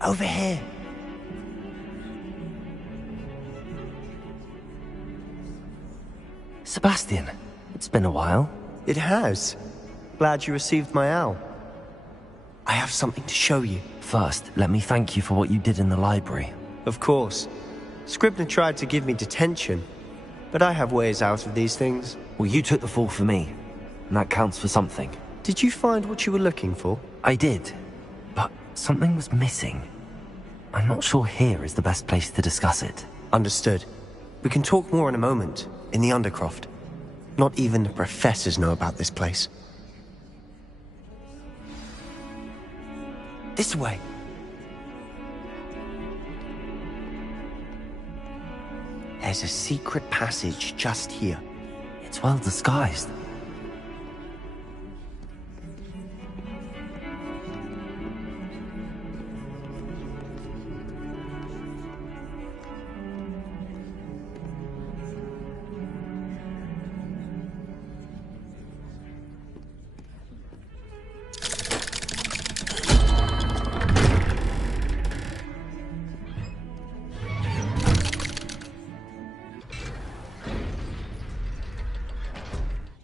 Over here. Sebastian, it's been a while. It has. Glad you received my owl. I have something to show you. First, let me thank you for what you did in the library. Of course. Scribner tried to give me detention, but I have ways out of these things. Well, you took the fall for me, and that counts for something. Did you find what you were looking for? I did, but something was missing. I'm not sure here is the best place to discuss it. Understood. We can talk more in a moment, in the Undercroft. Not even the professors know about this place. This way. There's a secret passage just here. It's well disguised.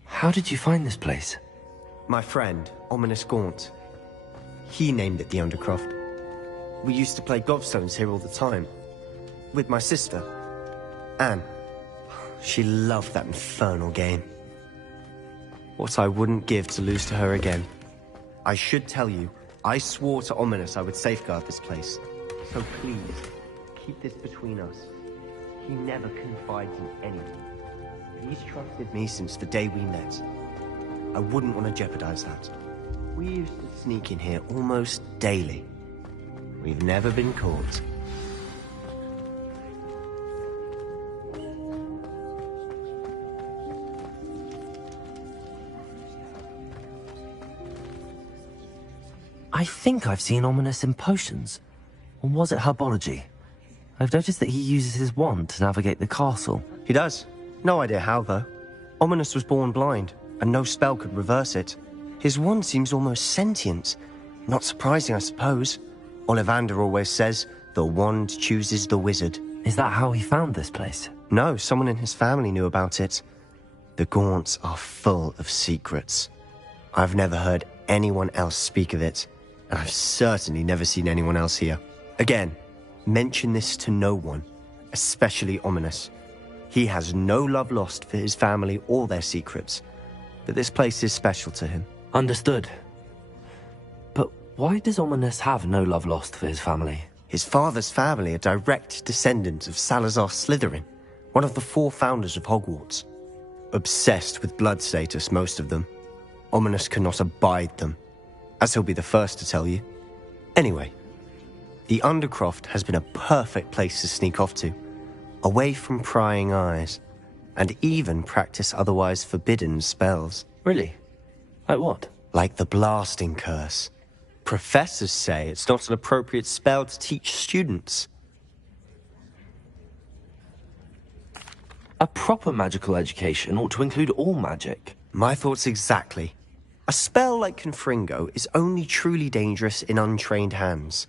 How did you find this place? My friend, Ominous Gaunt. He named it the Undercroft. We used to play gobstones here all the time. With my sister, Anne. She loved that infernal game. What I wouldn't give to lose to her again. I should tell you, I swore to Ominous I would safeguard this place. So please, keep this between us. He never confides in anyone. He's trusted me since the day we met. I wouldn't want to jeopardize that. We used to sneak in here almost daily. We've never been caught. I think I've seen Ominous in potions. Or was it herbology? I've noticed that he uses his wand to navigate the castle. He does. No idea how, though. Ominous was born blind, and no spell could reverse it. His wand seems almost sentient. Not surprising, I suppose. Ollivander always says, the wand chooses the wizard. Is that how he found this place? No, someone in his family knew about it. The Gaunts are full of secrets. I've never heard anyone else speak of it, and I've certainly never seen anyone else here. Again, mention this to no one, especially Ominous. He has no love lost for his family or their secrets, but this place is special to him. Understood. But why does Ominous have no love lost for his family? His father's family are direct descendants of Salazar Slytherin, one of the 4 founders of Hogwarts. Obsessed with blood status, most of them. Ominous cannot abide them, as he'll be the first to tell you. Anyway, the Undercroft has been a perfect place to sneak off to, away from prying eyes, and even practice otherwise forbidden spells. Really? Like what? Like the blasting curse. Professors say it's not an appropriate spell to teach students. A proper magical education ought to include all magic. My thoughts exactly. A spell like Confringo is only truly dangerous in untrained hands.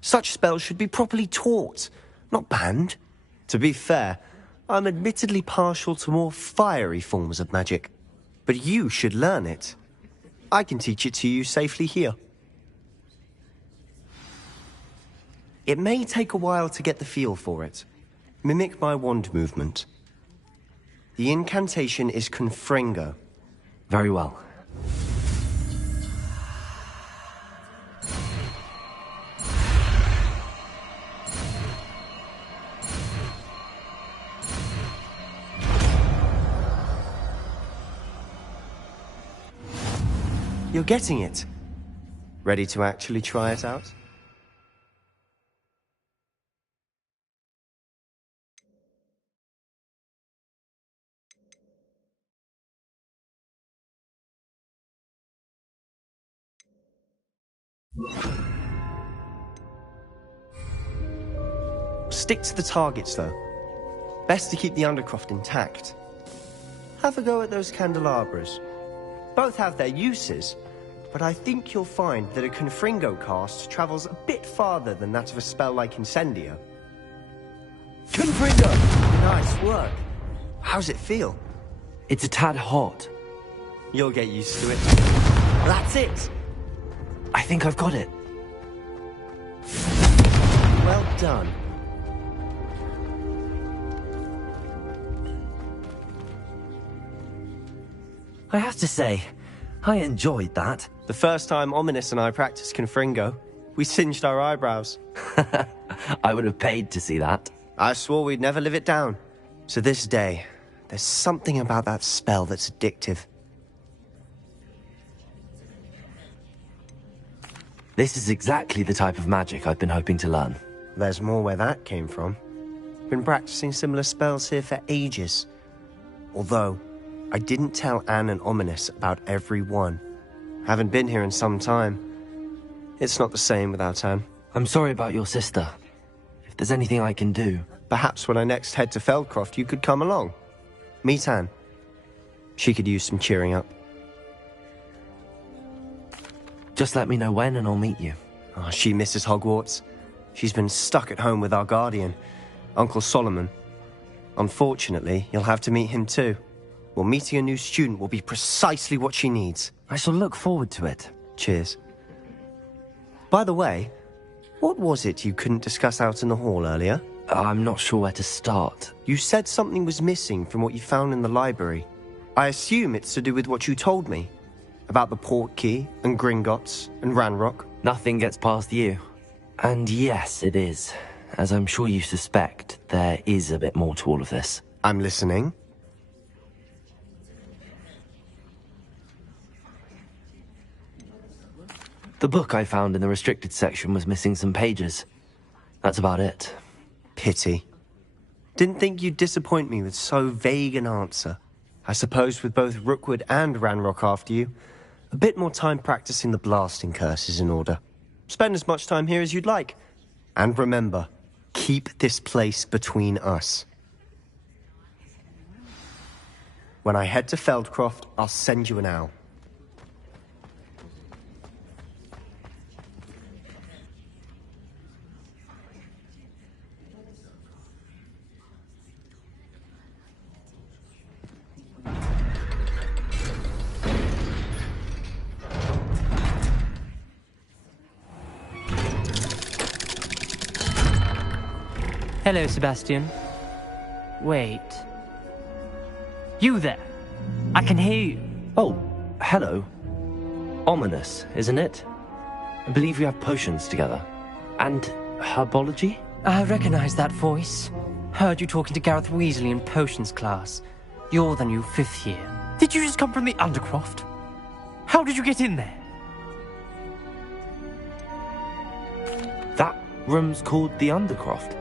Such spells should be properly taught, not banned. To be fair, I'm admittedly partial to more fiery forms of magic, but you should learn it. I can teach it to you safely here. It may take a while to get the feel for it. Mimic my wand movement. The incantation is Confringo. Very well. You're getting it. Ready to actually try it out? Stick to the targets, though. Best to keep the Undercroft intact. Have a go at those candelabras. Both have their uses, but I think you'll find that a Confringo cast travels a bit farther than that of a spell like Incendio. Confringo! Nice work. How's it feel? It's a tad hot. You'll get used to it. That's it! I think I've got it. Well done. I have to say, I enjoyed that. The first time Ominous and I practiced Confringo, we singed our eyebrows. I would have paid to see that. I swore we'd never live it down. To this day, there's something about that spell that's addictive. This is exactly the type of magic I've been hoping to learn. There's more where that came from. Been practicing similar spells here for ages. Although, I didn't tell Anne and Ominous about every one. Haven't been here in some time. It's not the same without Anne. I'm sorry about your sister. If there's anything I can do... Perhaps when I next head to Feldcroft, you could come along. Meet Anne. She could use some cheering up. Just let me know when and I'll meet you. Oh, she misses Hogwarts. She's been stuck at home with our guardian, Uncle Solomon. Unfortunately, you'll have to meet him too. Well, meeting a new student will be precisely what she needs. I shall look forward to it. Cheers. By the way, what was it you couldn't discuss out in the hall earlier? I'm not sure where to start. You said something was missing from what you found in the library. I assume it's to do with what you told me. About the port key, and Gringotts, and Ranrock. Nothing gets past you. And yes, it is. As I'm sure you suspect, there is a bit more to all of this. I'm listening. The book I found in the restricted section was missing some pages. That's about it. Pity. Didn't think you'd disappoint me with so vague an answer. I suppose with both Rookwood and Ranrock after you, a bit more time practicing the blasting curse is in order. Spend as much time here as you'd like. And remember, keep this place between us. When I head to Feldcroft, I'll send you an owl. Hello, Sebastian. Wait. You there? I can hear you. Oh, hello. Ominous, isn't it? I believe we have potions together. And herbology? I recognize that voice. Heard you talking to Gareth Weasley in potions class. You're the new 5th year. Did you just come from the Undercroft? How did you get in there? That room's called the Undercroft.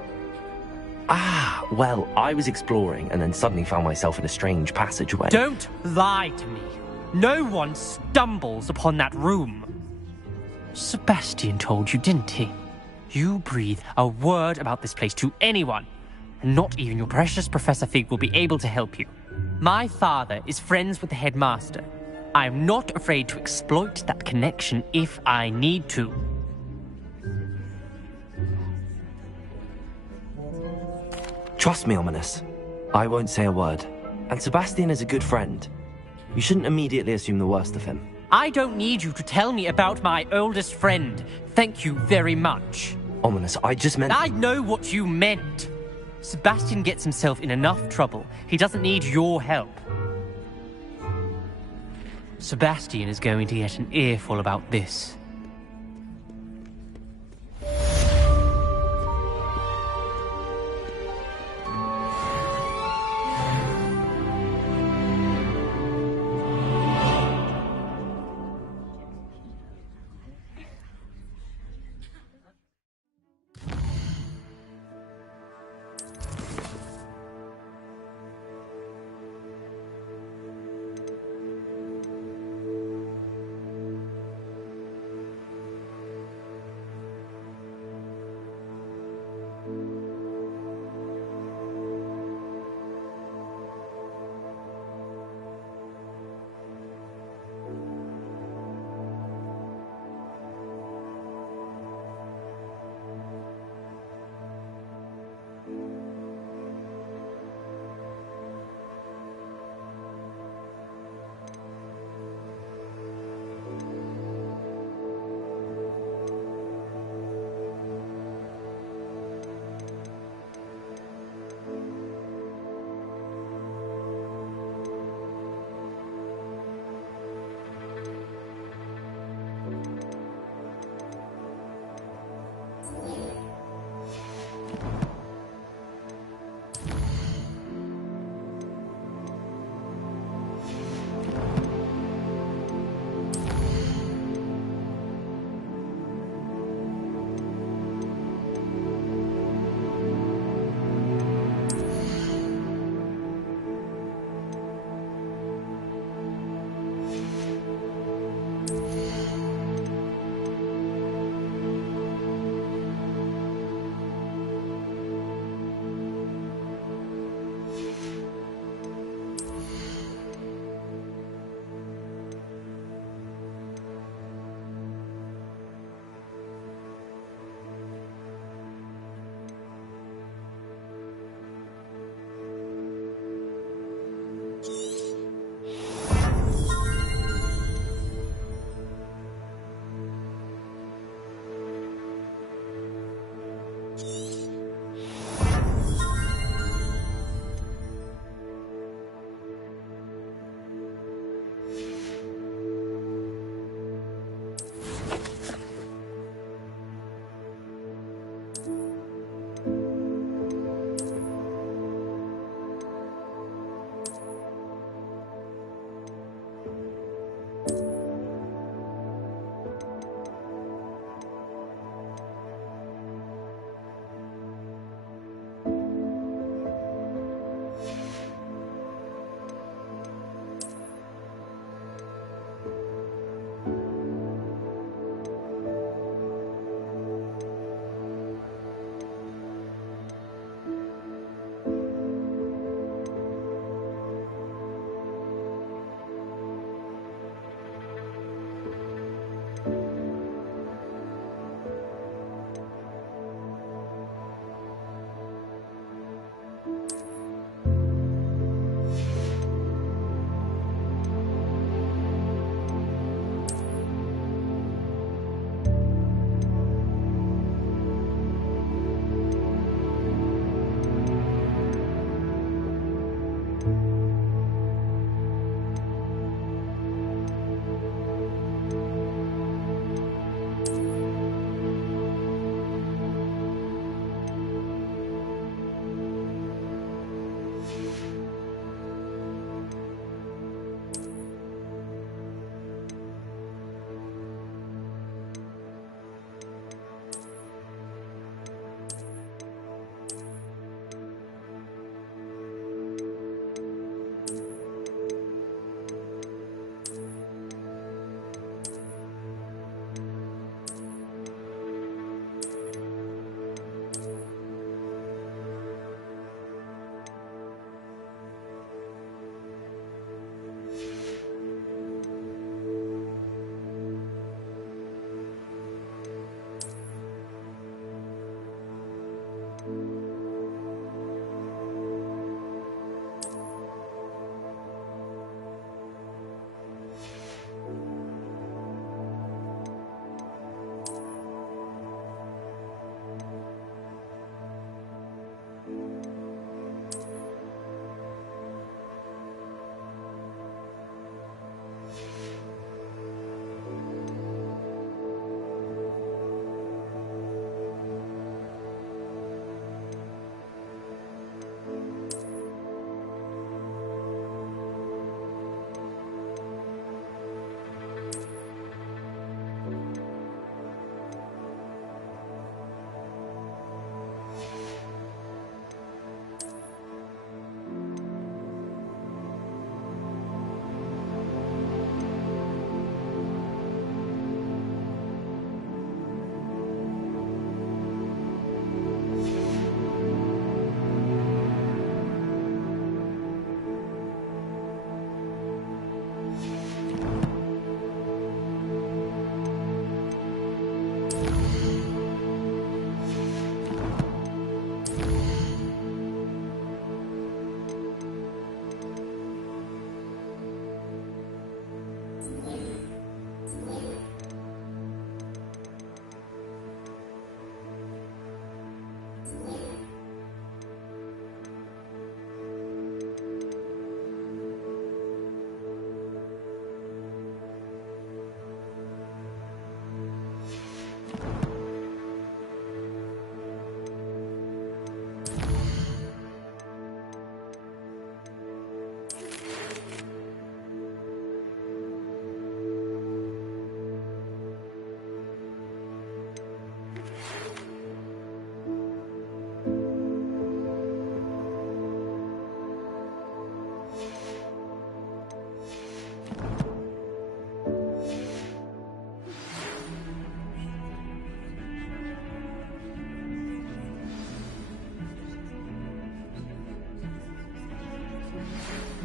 Ah, well, I was exploring and then suddenly found myself in a strange passageway. Don't lie to me. No one stumbles upon that room. Sebastian told you, didn't he? You breathe a word about this place to anyone, and not even your precious Professor Fig will be able to help you. My father is friends with the headmaster. I am not afraid to exploit that connection if I need to. Trust me, Ominous. I won't say a word. And Sebastian is a good friend. You shouldn't immediately assume the worst of him. I don't need you to tell me about my oldest friend. Thank you very much. Ominous, I just meant... I know what you meant. Sebastian gets himself in enough trouble. He doesn't need your help. Sebastian is going to get an earful about this.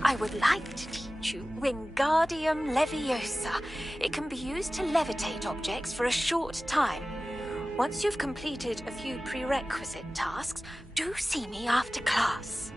I would like to teach you Wingardium Leviosa. It can be used to levitate objects for a short time. Once you've completed a few prerequisite tasks, do see me after class.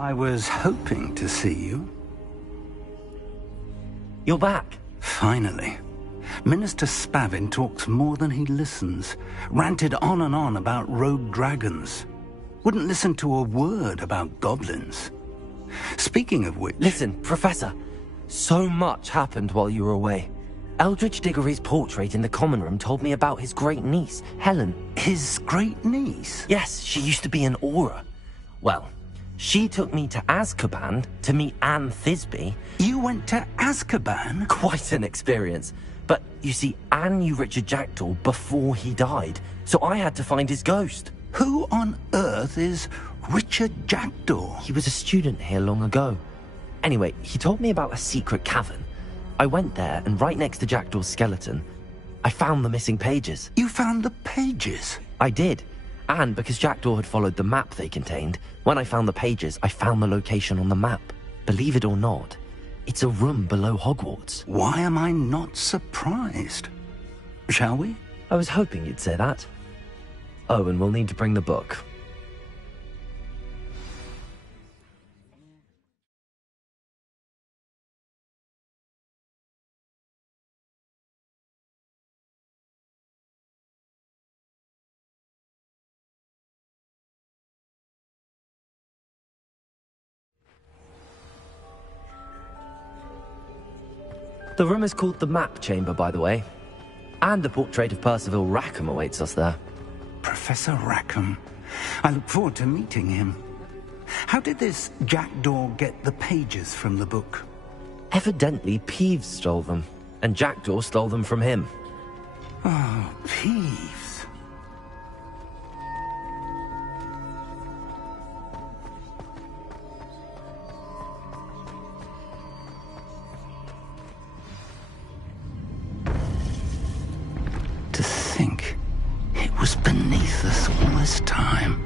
I was hoping to see you. You're back. Finally. Minister Spavin talks more than he listens. Ranted on and on about rogue dragons. Wouldn't listen to a word about goblins. Speaking of which... Listen, Professor. So much happened while you were away. Eldridge Diggory's portrait in the common room told me about his great niece, Helen. His great niece? Yes, she used to be an Auror. Well, she took me to Azkaban to meet Anne Thisbe. You went to Azkaban? Quite an experience. But, you see, Anne knew Richard Jackdaw before he died, so I had to find his ghost. Who on earth is Richard Jackdaw? He was a student here long ago. Anyway, he told me about a secret cavern. I went there, and right next to Jackdaw's skeleton, I found the missing pages. You found the pages? I did. And because Jackdaw had followed the map they contained, when I found the pages, I found the location on the map. Believe it or not, it's a room below Hogwarts. Why am I not surprised? Shall we? I was hoping you'd say that. Oh, and we'll need to bring the book. The room is called the Map Chamber, by the way. And the portrait of Percival Rackham awaits us there. Professor Rackham. I look forward to meeting him. How did this Jackdaw get the pages from the book? Evidently, Peeves stole them, and Jackdaw stole them from him. Oh, Peeves. To think it was beneath us all this time.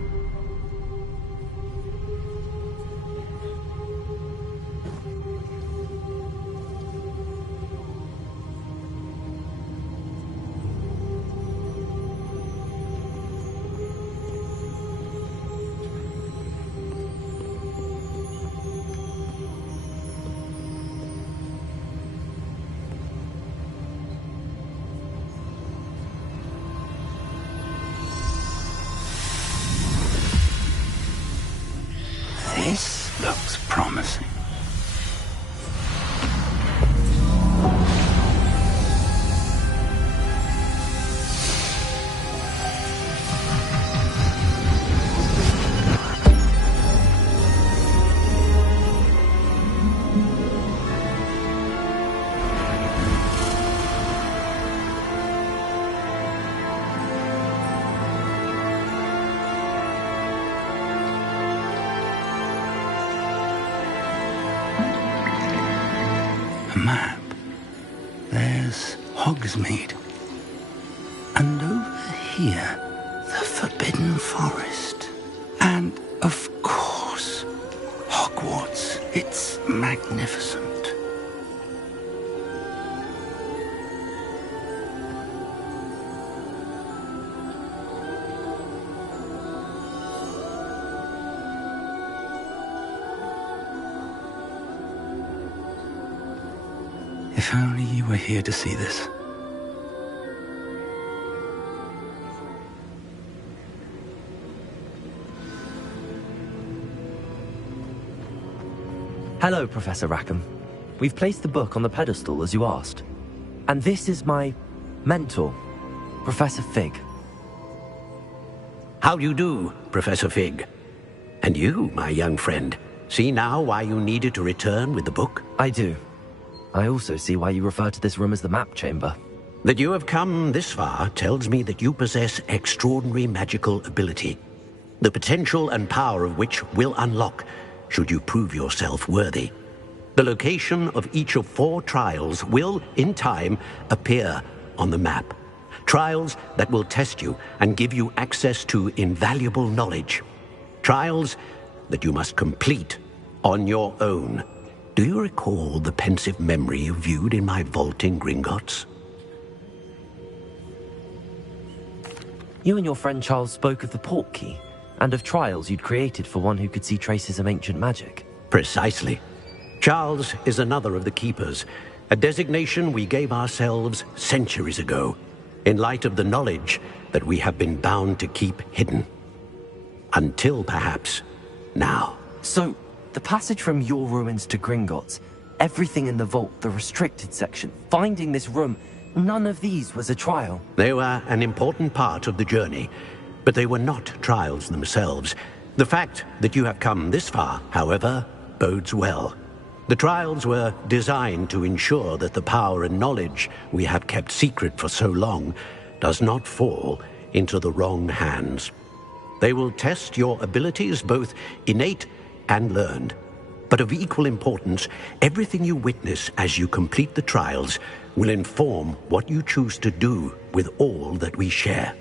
This looks promising. A map. There's Hogsmeade. And over here, the Forbidden Forest. And, of course, Hogwarts. It's magnificent. If only you were here to see this. Hello, Professor Rackham. We've placed the book on the pedestal, as you asked. And this is my mentor, Professor Fig. How do you do, Professor Fig? And you, my young friend, see now why you needed to return with the book? I do. I also see why you refer to this room as the Map Chamber. That you have come this far tells me that you possess extraordinary magical ability, the potential and power of which will unlock should you prove yourself worthy. The location of each of 4 trials will, in time, appear on the map. Trials that will test you and give you access to invaluable knowledge. Trials that you must complete on your own. Do you recall the pensive memory you viewed in my vault in Gringotts? You and your friend Charles spoke of the portkey. And of trials you'd created for one who could see traces of ancient magic. Precisely. Charles is another of the Keepers, a designation we gave ourselves centuries ago, in light of the knowledge that we have been bound to keep hidden. Until, perhaps, now. So, the passage from your ruins to Gringotts, everything in the vault, the restricted section, finding this room, none of these was a trial. They were an important part of the journey, but they were not trials themselves. The fact that you have come this far, however, bodes well. The trials were designed to ensure that the power and knowledge we have kept secret for so long does not fall into the wrong hands. They will test your abilities, both innate and learned. But of equal importance, everything you witness as you complete the trials will inform what you choose to do with all that we share.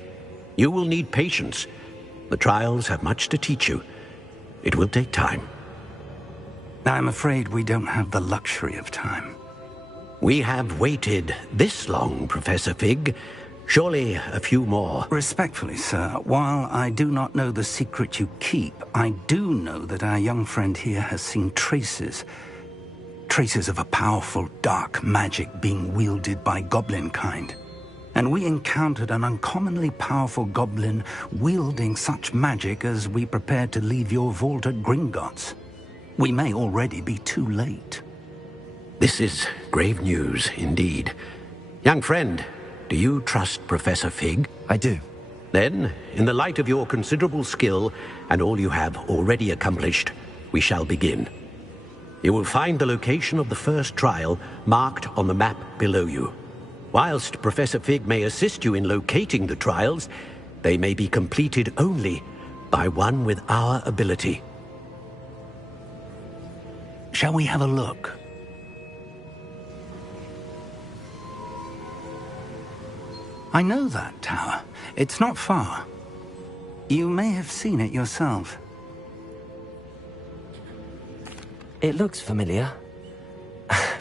You will need patience. The trials have much to teach you. It will take time. I'm afraid we don't have the luxury of time. We have waited this long, Professor Fig. Surely a few more. Respectfully, sir, while I do not know the secret you keep, I do know that our young friend here has seen traces of a powerful dark magic being wielded by goblin kind. And we encountered an uncommonly powerful goblin wielding such magic as we prepared to leave your vault at Gringotts. We may already be too late. This is grave news indeed. Young friend, do you trust Professor Fig? I do. Then, in the light of your considerable skill and all you have already accomplished, we shall begin. You will find the location of the first trial marked on the map below you. Whilst Professor Fig may assist you in locating the trials, they may be completed only by one with our ability. Shall we have a look? I know that tower. It's not far. You may have seen it yourself. It looks familiar.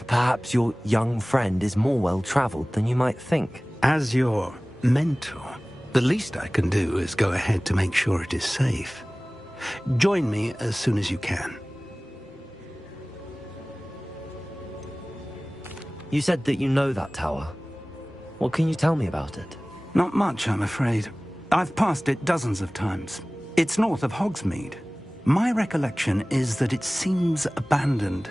Perhaps your young friend is more well-traveled than you might think. As your mentor, the least I can do is go ahead to make sure it is safe. Join me as soon as you can. You said that you know that tower. What can you tell me about it? Not much, I'm afraid. I've passed it dozens of times. It's north of Hogsmeade. My recollection is that it seems abandoned.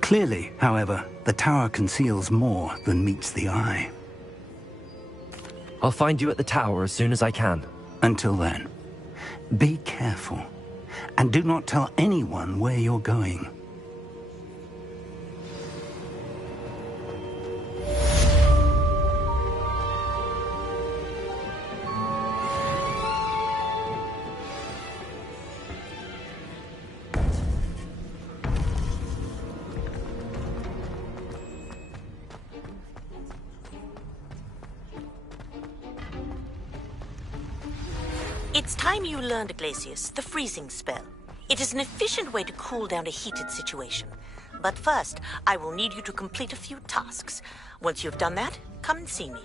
Clearly, however, the tower conceals more than meets the eye. I'll find you at the tower as soon as I can. Until then, be careful, and do not tell anyone where you're going. It's time you learned, Glacius, the freezing spell. It is an efficient way to cool down a heated situation. But first, I will need you to complete a few tasks. Once you've done that, come and see me.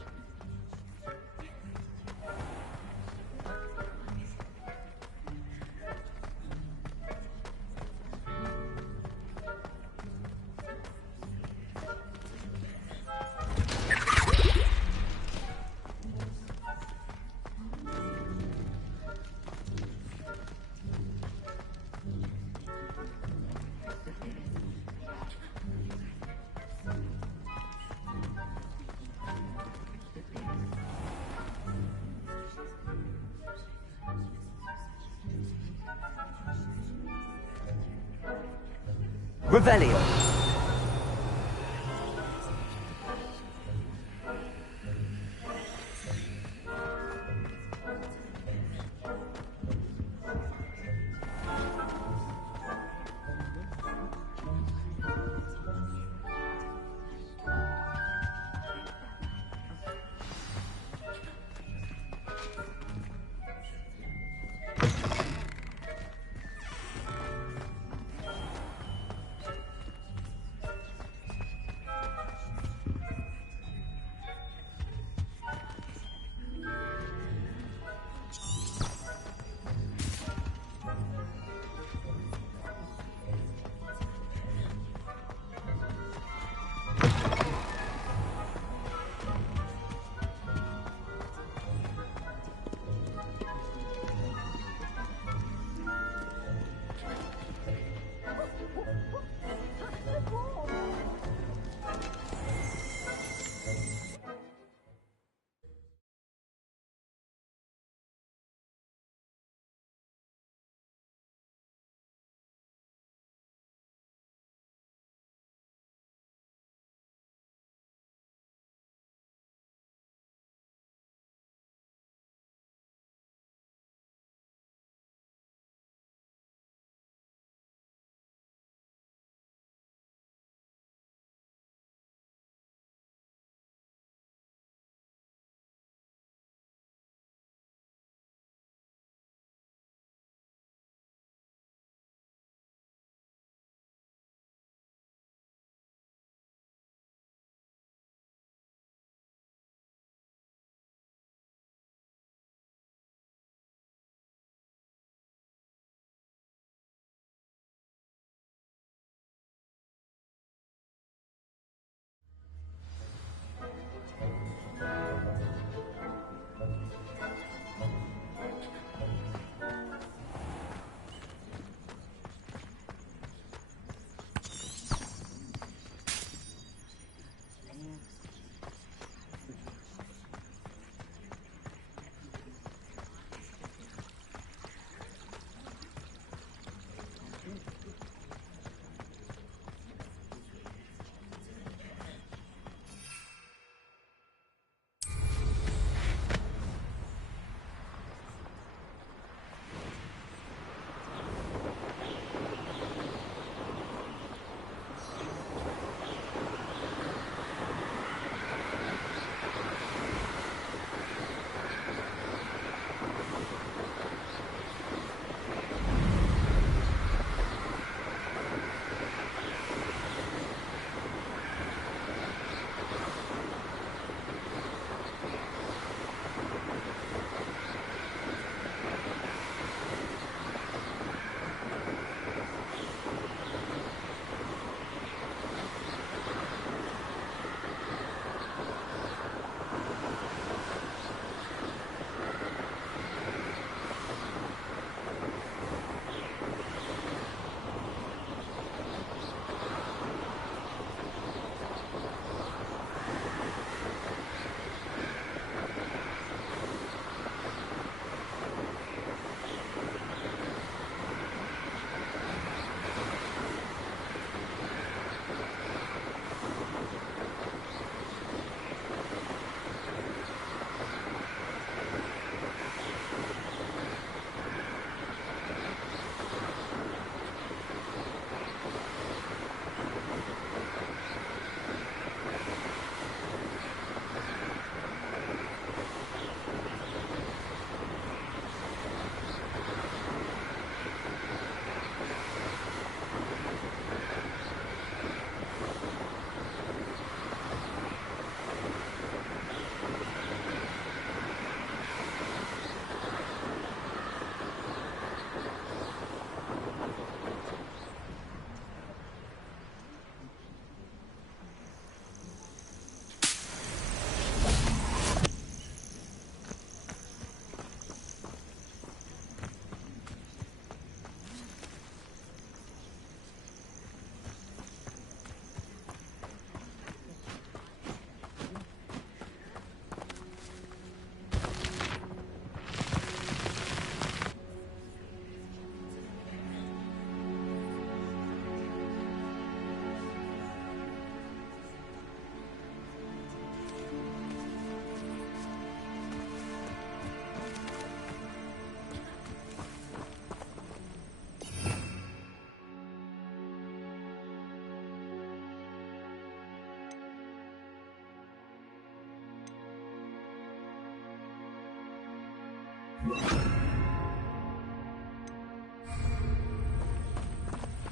Revelio.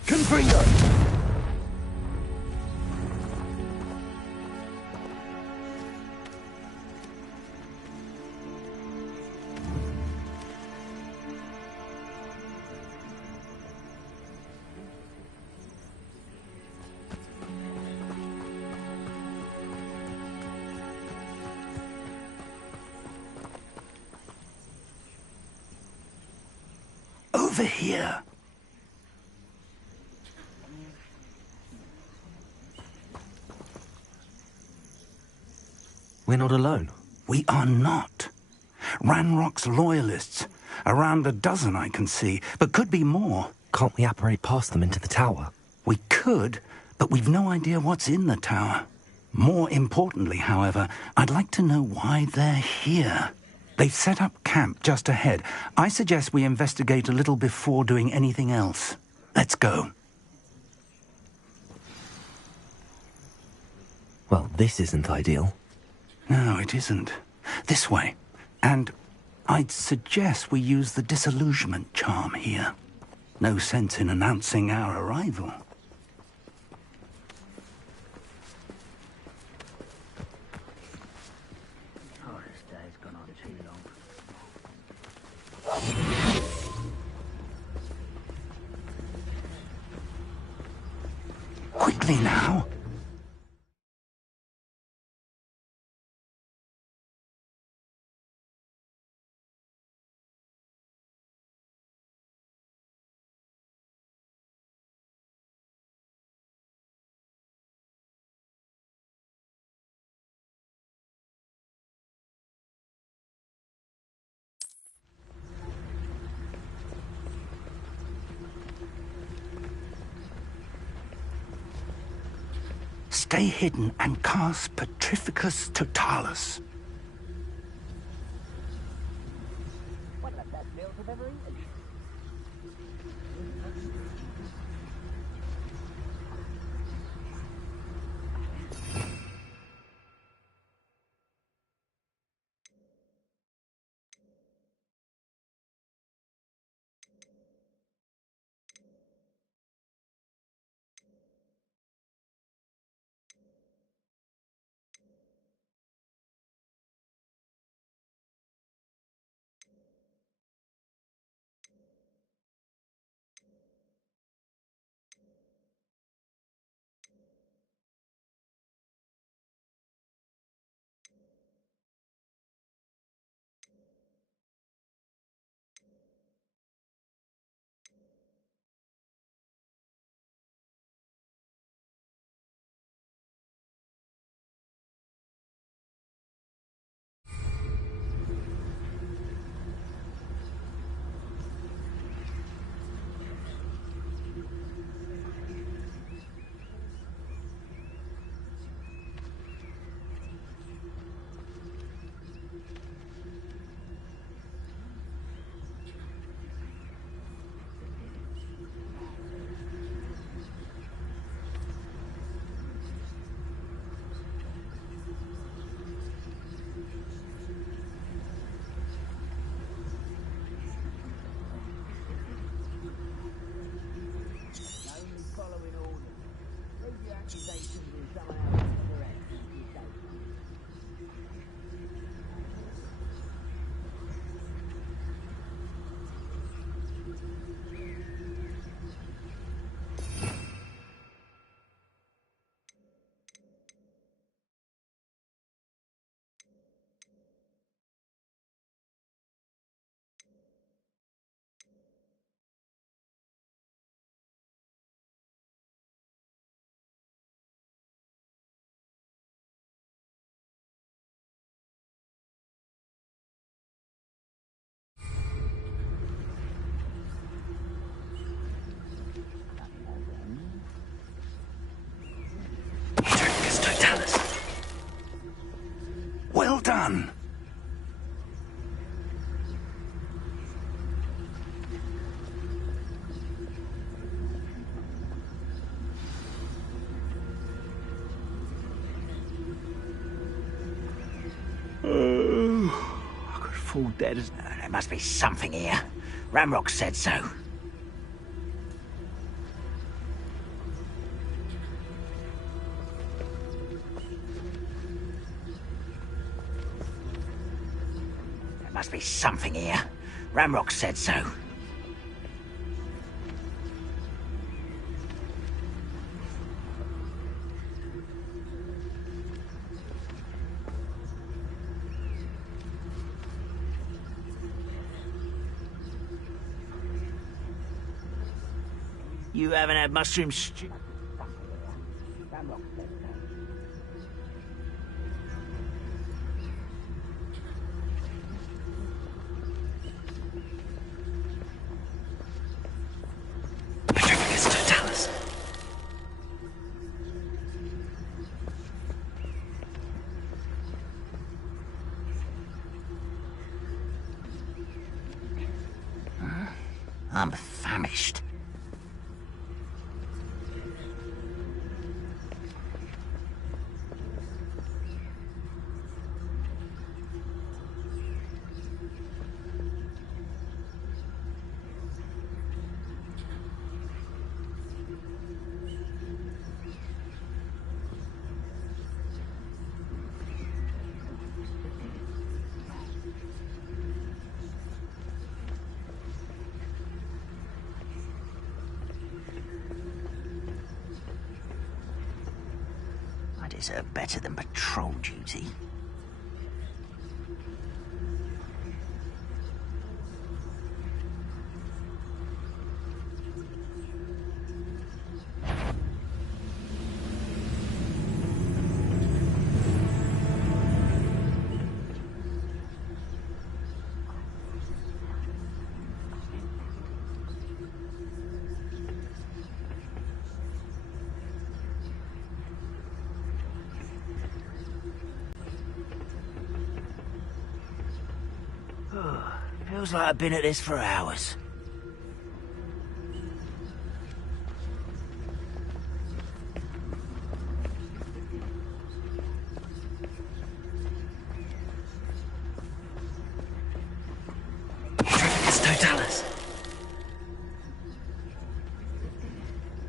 Confringo! Over here. We're not alone. We are not. Ranrock's loyalists. Around a dozen I can see, but could be more. Can't we apparate past them into the tower? We could, but we've no idea what's in the tower. More importantly, however, I'd like to know why they're here. They've set up camp just ahead. I suggest we investigate a little before doing anything else. Let's go. Well, this isn't ideal. No, it isn't. This way. And I'd suggest we use the disillusionment charm here. No sense in announcing our arrival. Oh, this day's gone on too long. Quickly now. Stay hidden and cast Petrificus Totalis. What the best meals I've ever eaten? Petrificus Totalis. Well done. all dead. There must be something here. Ramrock said so. There must be something here. Ramrock said so. You haven't had mushroom stew? Petrificus totalis. I'm famished. I deserve better than patrol duty. Feels like I've been at this for hours. Petrificus totalis.